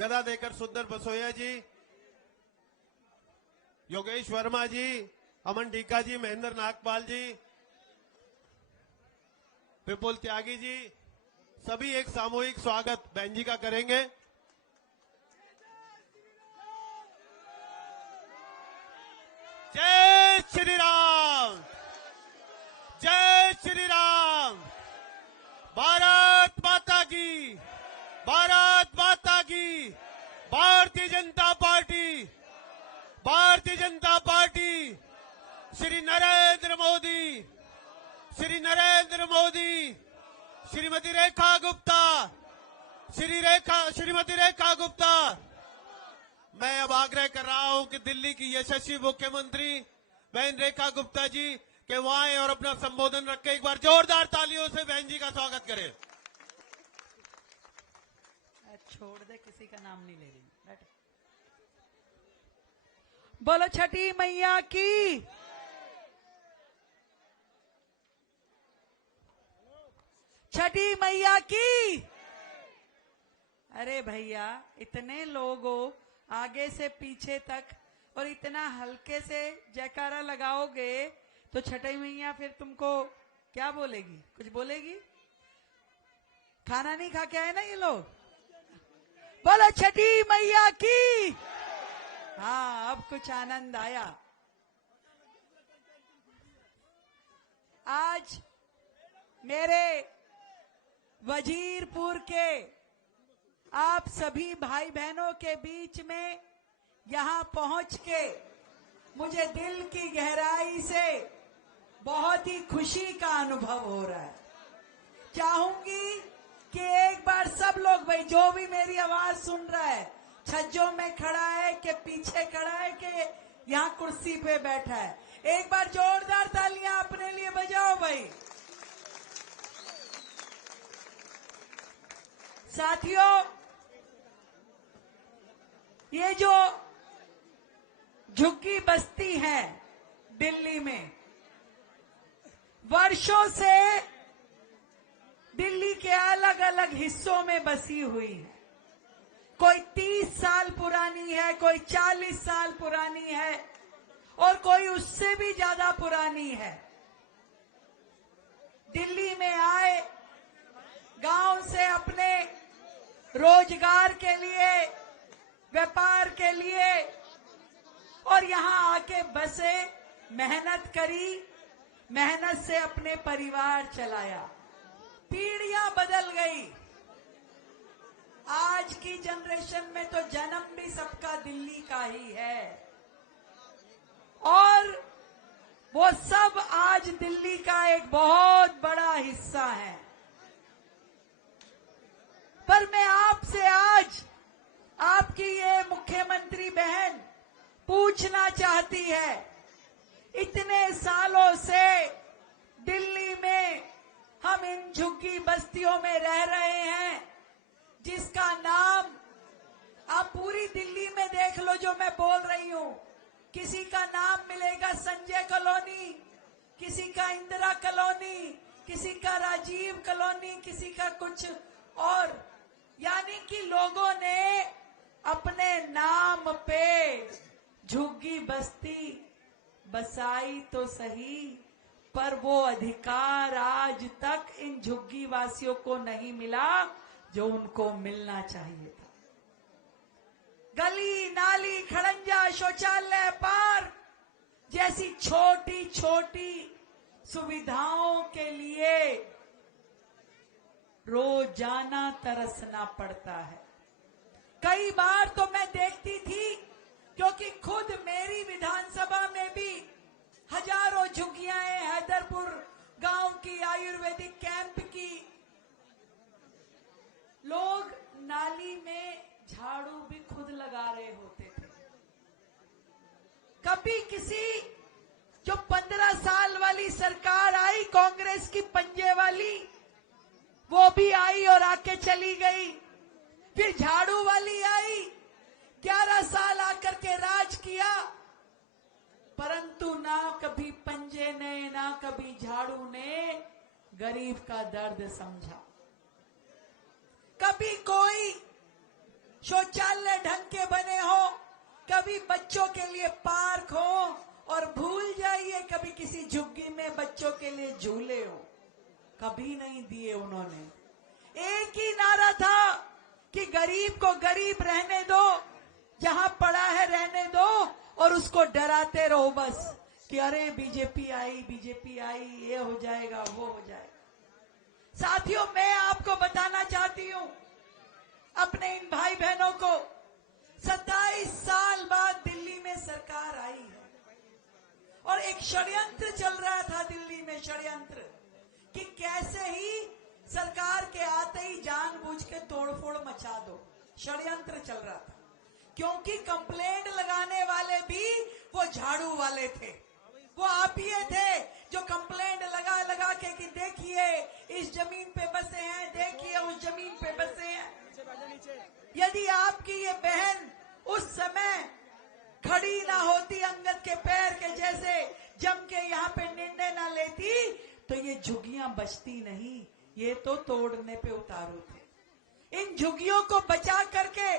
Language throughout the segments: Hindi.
गदा देकर सुंदर बसोया जी, योगेश वर्मा जी, अमन टीका जी, महेंद्र नागपाल जी, विपुल त्यागी जी, सभी एक सामूहिक स्वागत बहन जी का करेंगे। जय श्री राम, जय श्री राम, भारत माता की, भारत माता की, भारतीय जनता पार्टी, भारतीय जनता पार्टी, श्री नरेंद्र मोदी, श्री नरेंद्र मोदी, श्रीमती रेखा गुप्ता, श्रीमती रेखा गुप्ता। मैं अब आग्रह कर रहा हूं कि दिल्ली की यशस्वी मुख्यमंत्री बहन रेखा गुप्ता जी के वहां आए और अपना संबोधन रख के एक बार जोरदार तालियों से बहन जी का स्वागत करें। छोड़ दे, किसी का नाम नहीं ले रही। बोलो छठी मैया की, छठी मैया की। अरे भैया, इतने लोगों आगे से पीछे तक और इतना हल्के से जयकारा लगाओगे तो छठी मैया फिर तुमको क्या बोलेगी? कुछ बोलेगी? खाना नहीं खा के आए ना ये लोग? बोलो छठी मैया की। हाँ, अब कुछ आनंद आया। आज मेरे वजीरपुर के आप सभी भाई बहनों के बीच में यहां पहुंच के मुझे दिल की गहराई से बहुत ही खुशी का अनुभव हो रहा है। चाहूंगी कि एक बार सब लोग, भाई जो भी मेरी आवाज सुन रहा है, छज्जों में खड़ा है कि पीछे खड़ा है कि यहाँ कुर्सी पे बैठा है, एक बार जोरदार तालियां अपने लिए बजाओ भाई। साथियों, ये जो झुग्गी बस्ती है दिल्ली में, वर्षों से दिल्ली के अलग अलग हिस्सों में बसी हुई है। कोई 30 साल पुरानी है, कोई 40 साल पुरानी है और कोई उससे भी ज्यादा पुरानी है। दिल्ली में आए, गांव से अपने रोजगार के लिए, व्यापार के लिए और यहां आके बसे, मेहनत करी, मेहनत से अपने परिवार चलाया। पीढ़ियां बदल गई। आज की जनरेशन में तो जन्म भी सबका दिल्ली का ही है और वो सब आज दिल्ली का एक बहुत बड़ा हिस्सा है। पर मैं आपसे आज आपकी ये मुख्यमंत्री बहन पूछना चाहती है, इतने सालों से दिल्ली में हम इन झुग्गी बस्तियों में रह रहे हैं, जिसका नाम आप पूरी दिल्ली में देख लो जो मैं बोल रही हूं, किसी का नाम मिलेगा संजय कॉलोनी, किसी का इंदिरा कॉलोनी, किसी का राजीव कॉलोनी, किसी का कुछ और, यानी कि लोगों ने अपने नाम पे झुग्गी बस्ती बसाई तो सही, पर वो अधिकार आज तक इन झुग्गी वासियों को नहीं मिला जो उनको मिलना चाहिए था। गली, नाली, खड़ंजा, शौचालय, पार्क जैसी छोटी छोटी सुविधाओं के लिए रोजाना तरसना पड़ता है। कई बार तो मैं देखती थी, क्योंकि खुद मेरी विधानसभा में भी हजारों झुग्गियां हैं, हैदरपुर गांव की आयुर्वेदिक कैंप की, लोग नाली में झाड़ू भी खुद लगा रहे होते थे। कभी किसी जो 15 साल वाली सरकार आई, कांग्रेस की पंजे वाली, वो भी आई और आके चली गई। फिर झाड़ू वाली आई, 11 साल आकर के राज किया, परंतु ना कभी पंजे ने, ना कभी झाड़ू ने गरीब का दर्द समझा। कभी कोई शौचालय ढंग के बने हो, कभी बच्चों के लिए पार्क हो, और भूल जाइए कभी किसी झुग्गी में बच्चों के लिए झूले हो, कभी नहीं दिए उन्होंने। एक ही नारा था कि गरीब को गरीब रहने दो, जहां पड़ा है रहने दो, और उसको डराते रहो बस कि अरे बीजेपी आई, ये हो जाएगा, वो हो जाएगा। साथियों, मैं आपको बताना चाहती हूं, अपने इन भाई बहनों को, 27 साल बाद दिल्ली में सरकार आई है, और एक षड्यंत्र चल रहा था दिल्ली में, षड्यंत्र कि कैसे ही सरकार के आते ही जानबूझ के तोड़फोड़ मचा दो, षड्यंत्र चल रहा था। क्योंकि कंप्लेंट लगाने वाले भी वो झाड़ू वाले थे, वो आप ही थे जो कंप्लेंट लगा लगा के कि देखिए इस जमीन पे बसे हैं, देखिए उस जमीन पे बसे हैं। यदि आपकी ये बहन उस समय खड़ी ना होती अंगद के पैर के जैसे, जम के यहाँ पे निर्णय ना लेती, तो ये झुग्गियां बचती नहीं, ये तो तोड़ने पे उतारू थे। इन झुग्गियों को बचा करके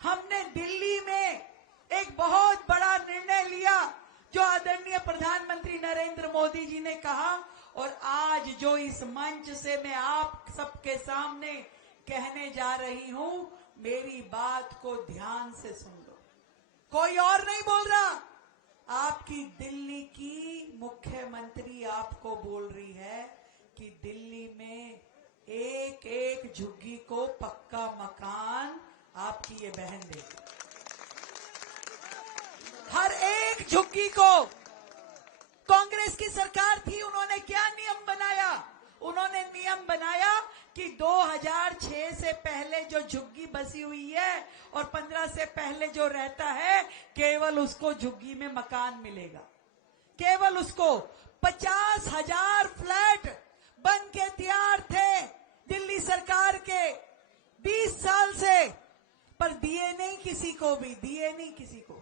हमने दिल्ली में एक बहुत बड़ा निर्णय लिया, जो आदरणीय प्रधानमंत्री नरेंद्र मोदी जी ने कहा, और आज जो इस मंच से मैं आप सबके सामने कहने जा रही हूं, मेरी बात को ध्यान से सुन लो। कोई और नहीं बोल रहा, आपकी दिल्ली की मुख्यमंत्री आपको बोल रही है कि दिल्ली में एक एक झुग्गी को पक्का मकान आपकी ये बहन देगी। हर एक झुग्गी को। कांग्रेस की सरकार थी, उन्होंने क्या नियम बनाया? उन्होंने नियम बनाया कि 2006 से पहले जो झुग्गी बसी हुई है और 15 से पहले जो रहता है, केवल उसको झुग्गी में मकान मिलेगा, केवल उसको। 50,000 फ्लैट बन के तैयार थे दिल्ली सरकार के 20 साल से, पर दिए नहीं किसी को भी, दिए नहीं किसी को।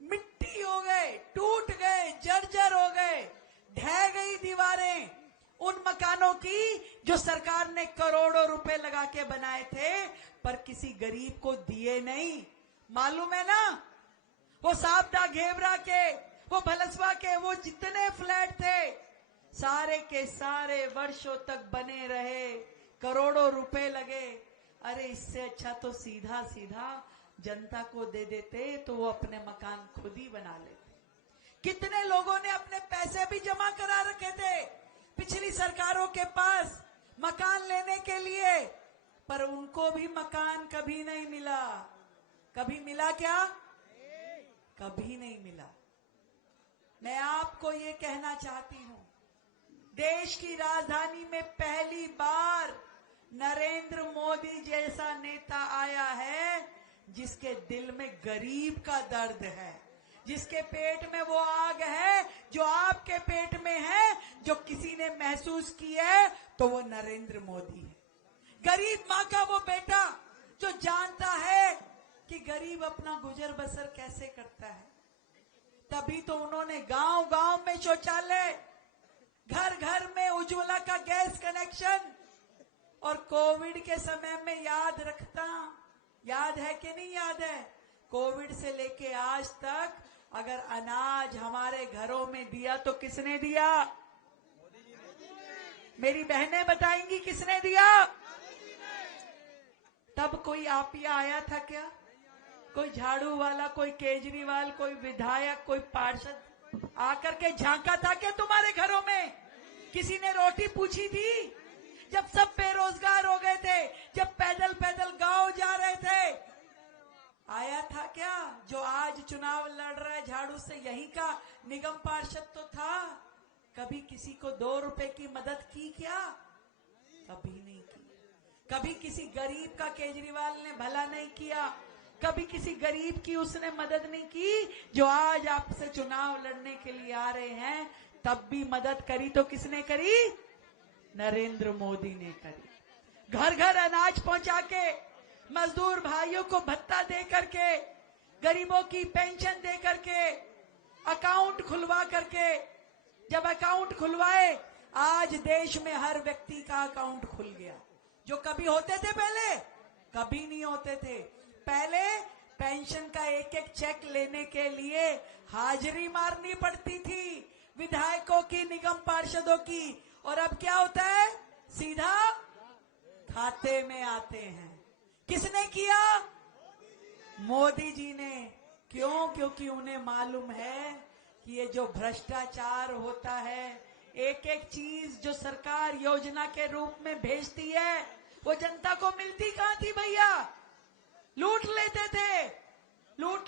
मिट्टी हो गए, टूट गए, जर्जर हो गए, ढह गई दीवारें उन मकानों की जो सरकार ने करोड़ों रुपए लगा के बनाए थे, पर किसी गरीब को दिए नहीं। मालूम है ना, वो साबदा घेवरा के, वो भलसवा के, वो जितने फ्लैट थे, सारे के सारे वर्षों तक बने रहे, करोड़ों रुपए लगे। अरे इससे अच्छा तो सीधा सीधा जनता को दे देते, तो वो अपने मकान खुद ही बना लेते। कितने लोगों ने अपने पैसे भी जमा करा रखे थे पिछली सरकारों के पास मकान लेने के लिए, पर उनको भी मकान कभी नहीं मिला। कभी मिला क्या? कभी नहीं मिला। मैं आपको ये कहना चाहती हूं, देश की राजधानी में पहली बार नरेंद्र मोदी जैसा नेता आया है जिसके दिल में गरीब का दर्द है, जिसके पेट में वो आग है जो आपके पेट में है, जो किसी ने महसूस की है, तो वो नरेंद्र मोदी है। गरीब माँ का वो बेटा जो जानता है कि गरीब अपना गुजर बसर कैसे करता है। तभी तो उन्होंने गांव गांव में शौचालय, घर घर में उज्ज्वला का गैस कनेक्शन, और कोविड के समय में याद है कि नहीं याद है, कोविड से लेके आज तक अगर अनाज हमारे घरों में दिया तो किसने दिया? मेरी बहनें बताएंगी किसने दिया? तब कोई आपिया आया था क्या? कोई झाड़ू वाला, कोई केजरीवाल, कोई विधायक, कोई पार्षद आकर के झांका था क्या तुम्हारे घरों में? किसी ने रोटी पूछी थी? जब सब बेरोजगार हो गए थे, जब पैदल पैदल गांव जा रहे थे, आया था क्या? जो आज चुनाव लड़ रहा है झाड़ू से, यही का निगम पार्षद तो था। कभी किसी को 2 रुपए की मदद की क्या? कभी नहीं की। कभी किसी गरीब का केजरीवाल ने भला नहीं किया, कभी किसी गरीब की उसने मदद नहीं की। जो आज आपसे चुनाव लड़ने के लिए आ रहे हैं, तब भी मदद करी तो किसने करी? नरेंद्र मोदी ने करी। घर घर अनाज पहुंचा के, मजदूर भाइयों को भत्ता दे करके, गरीबों की पेंशन दे करके, अकाउंट खुलवा करके, जब अकाउंट खुलवाए, आज देश में हर व्यक्ति का अकाउंट खुल गया। जो कभी होते थे पहले, कभी नहीं होते थे। पहले पेंशन का एक एक चेक लेने के लिए हाजिरी मारनी पड़ती थी विधायकों की, निगम पार्षदों की, और अब क्या होता है, सीधा खाते में आते हैं। किसने किया? मोदी जी ने। क्यों? क्योंकि उन्हें मालूम है कि ये जो भ्रष्टाचार होता है, एक एक चीज जो सरकार योजना के रूप में भेजती है, वो जनता को मिलती कहां थी भैया? लूट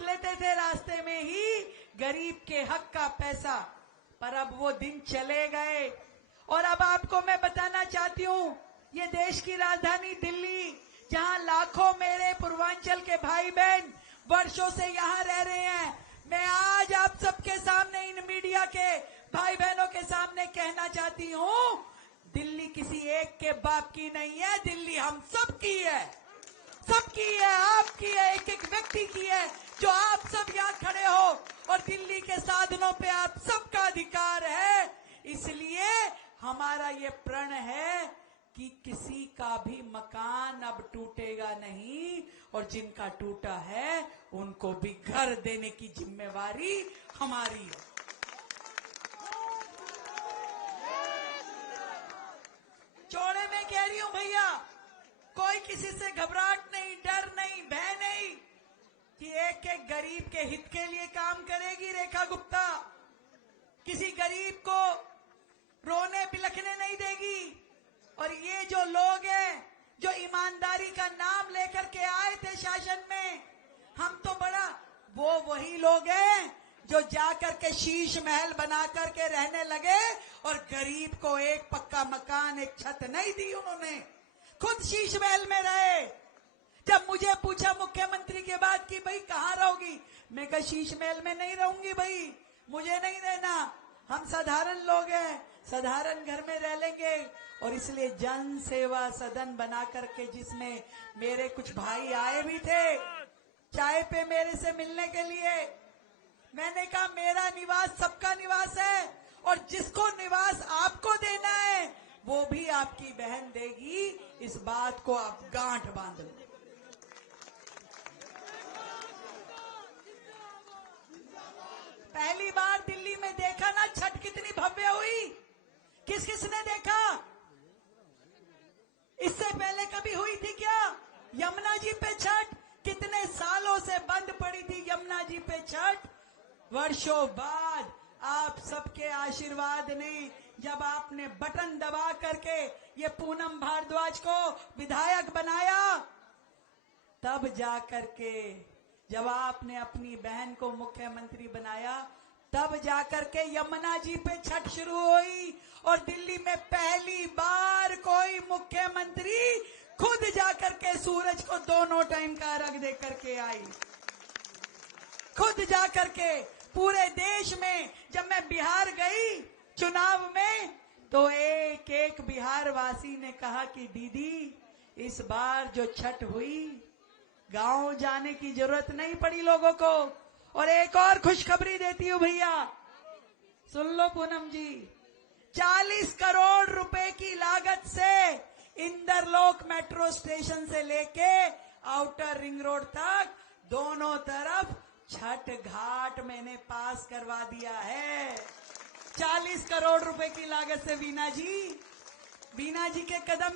लेते थे रास्ते में ही गरीब के हक का पैसा। पर अब वो दिन चले गए। और अब आपको मैं बताना चाहती हूँ, ये देश की राजधानी दिल्ली, जहां लाखों मेरे पूर्वांचल के भाई बहन वर्षों से यहाँ रह रहे हैं, मैं आज आप सबके सामने, इन मीडिया के भाई बहनों के सामने कहना चाहती हूँ, दिल्ली किसी एक के बाप की नहीं है, दिल्ली हम सबकी है, सबकी है, आपकी है, एक एक व्यक्ति की है, जो आप सब यहाँ खड़े हो, और दिल्ली के साधनों पे आप सबका अधिकार है। इसलिए हमारा ये प्रण है कि किसी का भी मकान अब टूटेगा नहीं, और जिनका टूटा है उनको भी घर देने की जिम्मेवारी हमारी है। चौड़े में कह रही हूं भैया, कोई किसी से घबराहट नहीं, डर नहीं, भय नहीं, कि एक एक गरीब के हित के लिए काम करेगी रेखा गुप्ता। किसी गरीब को रोने बिलखने नहीं देगी। और ये जो लोग हैं जो ईमानदारी का नाम लेकर के आए थे शासन में, हम तो बड़ा, वो वही लोग हैं जो जाकर के शीश महल बना करके रहने लगे, और गरीब को एक पक्का मकान, एक छत नहीं दी उन्होंने, खुद शीश महल में रहे। जब मुझे पूछा मुख्यमंत्री के बाद कि भाई कहाँ रहोगी, मैं कहा शीश महल में नहीं रहूंगी भाई, मुझे नहीं देना, हम साधारण लोग हैं, साधारण घर में रह लेंगे। और इसलिए जन सेवा सदन बना करके, जिसमें मेरे कुछ भाई आए भी थे चाय पे मेरे से मिलने के लिए, मैंने कहा मेरा निवास सबका निवास है, और जिसको निवास आपको देना है वो भी आपकी बहन देगी, इस बात को आप गांठ बांध लो। पहली बार दिल्ली में देखा ना छठ कितनी भव्य हुई, किस किसने देखा? इससे पहले कभी हुई थी क्या? यमुना जी पे छठ कितने सालों से बंद पड़ी थी, यमुना जी पे छठ। वर्षों बाद आप सबके आशीर्वाद ने, जब आपने बटन दबा करके ये पूनम भारद्वाज को विधायक बनाया, तब जाकर के, जब आपने अपनी बहन को मुख्यमंत्री बनाया, तब जाकर के यमुना जी पे छठ शुरू हुई। और दिल्ली में पहली बार कोई मुख्यमंत्री खुद जाकर के सूरज को दोनों टाइम का अर्घ दे करके आई, खुद जाकर के। पूरे देश में जब मैं बिहार गई चुनाव में, तो एक एक बिहार वासी ने कहा कि दीदी, इस बार जो छठ हुई, गांव जाने की जरूरत नहीं पड़ी लोगों को। और एक और खुशखबरी देती हूँ भैया, सुन लो पूनम जी, 40 करोड़ रुपए की लागत से इंदरलोक मेट्रो स्टेशन से लेके आउटर रिंग रोड तक दोनों तरफ छठ घाट मैंने पास करवा दिया है। 40 करोड़ रुपए की लागत से वीना जी के कदम